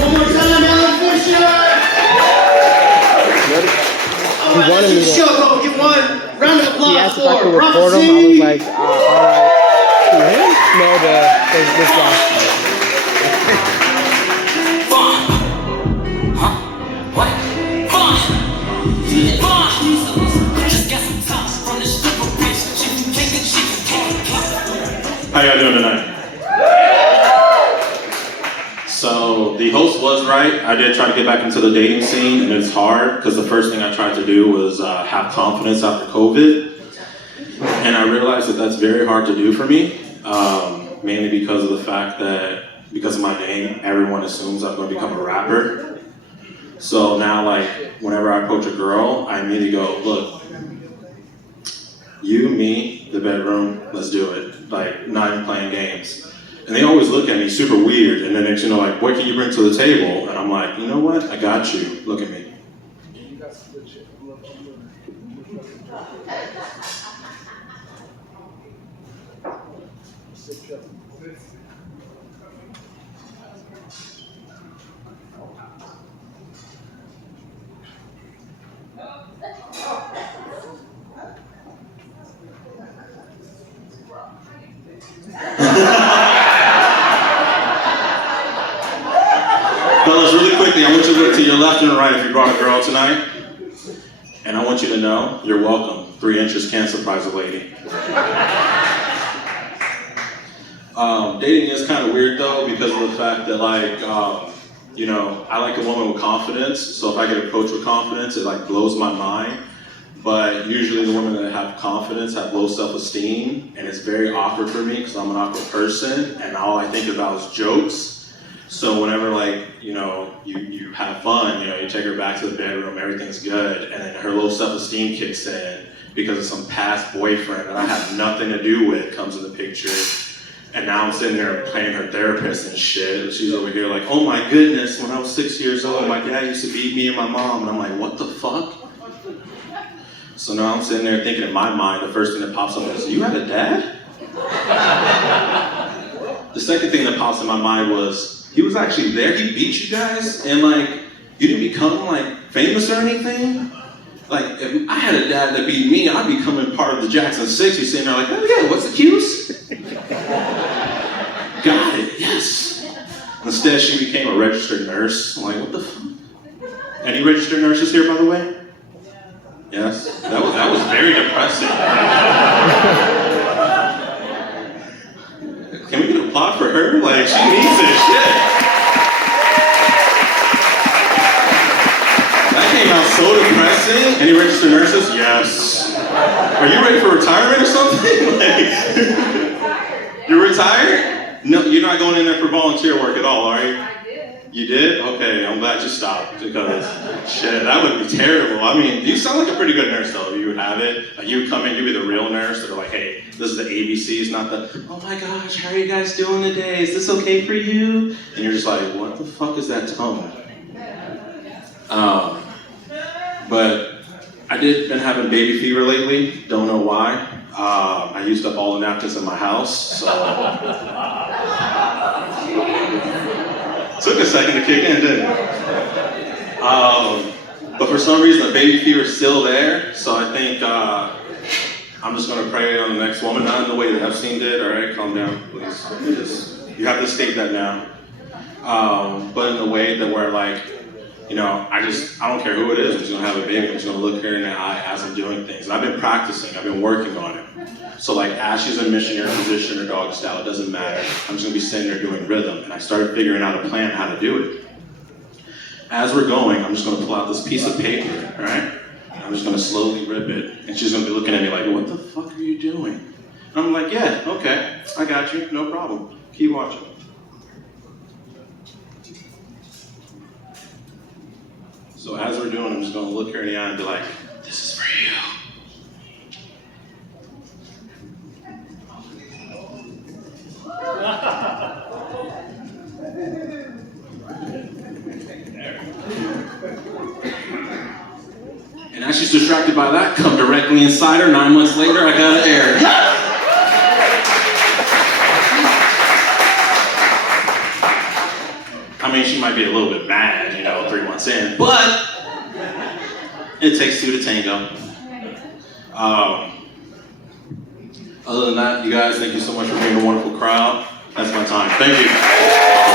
One more time, Alan Fisher! Alright, let's do the show, bro. Get one round of applause. He asked if I could for record him. I was like, alright. To him? No, this guy. How y'all doing tonight? So the host was right. I did try to get back into the dating scene, and it's hard because the first thing I tried to do was have confidence after COVID, and I realized that that's very hard to do for me, mainly because of the fact that because of my name, everyone assumes I'm going to become a rapper. So now, like, whenever I approach a girl, I immediately go, look, you, me, the bedroom, let's do it. Like, not even playing games. And they always look at me super weird, and then next you know, like, what can you bring to the table? And I'm like, you know what? I got you. Look at me. Fellas, really quickly, I want you to look to your left and right if you brought a girl tonight. And I want you to know, you're welcome. 3 inches can't surprise a lady. Dating is kind of weird though, because of the fact that like, you know, I like a woman with confidence. So if I get approached with confidence, it like blows my mind. But usually the women that have confidence have low self-esteem, and it's very awkward for me because I'm an awkward person, and all I think about is jokes. So whenever like, you know, you have fun, you know, you take her back to the bedroom, everything's good, and then her low self-esteem kicks in because of some past boyfriend that I have nothing to do with comes in the picture. And now I'm sitting there playing her therapist and shit, and she's over here like, oh my goodness, when I was 6 years old, my dad used to beat me and my mom, and I'm like, what the fuck? So now I'm sitting there thinking in my mind, the first thing that pops up is, you have a dad? The second thing that pops in my mind was, he was actually there, he beat you guys, and like, you didn't become like famous or anything? Like, if I had a dad that beat me, I'd be becoming part of the Jackson 6. He's sitting there like, oh yeah, what's the cues? Got it, yes. Instead, she became a registered nurse. I'm like, what the fuck? Any registered nurses here, by the way? Yes? That was very depressing. Can we get an applaud for her? Like, she needs this shit. That came out so depressing. Any registered nurses? Yes. Are you ready for retirement or something? Like, you're retired? No, you're not going in there for volunteer work at all, are you? I did. You did? Okay, I'm glad you stopped because shit, that would be terrible. I mean, you sound like a pretty good nurse though. You would have it. Like, you would come in, you'd be the real nurse that are like, hey, this is the ABCs, not the, oh my gosh, how are you guys doing today? Is this okay for you? And you're just like, what the fuck is that tone? But I did been having baby fever lately. Don't know why. I used up all the napkins in my house, so. Took a second to kick in, didn't it? But for some reason, the baby fever is still there, so I think I'm just going to pray on the next woman, not in the way that Epstein did. All right, calm down, please. You have to state that now. But in the way that we're like, you know, I don't care who it is, I'm just going to have a baby, I'm just going to look her in the eye as I'm doing things. And I've been practicing, I've been working on it. So like as she's in missionary position or dog style, it doesn't matter. I'm just going to be sitting there doing rhythm. And I started figuring out a plan how to do it. As we're going, I'm just going to pull out this piece of paper, all right? And I'm just going to slowly rip it. And she's going to be looking at me like, what the fuck are you doing? And I'm like, yeah, okay, I got you, no problem. Keep watching. So as we're doing, I'm just going to look her in the eye and be like, this is for you. And as she's distracted by that, come directly inside her. 9 months later, I got an heir. I mean, she might be a little bit mad, 3 months in, but it takes two to tango. Other than that, you guys, thank you so much for being a wonderful crowd. That's my time. Thank you.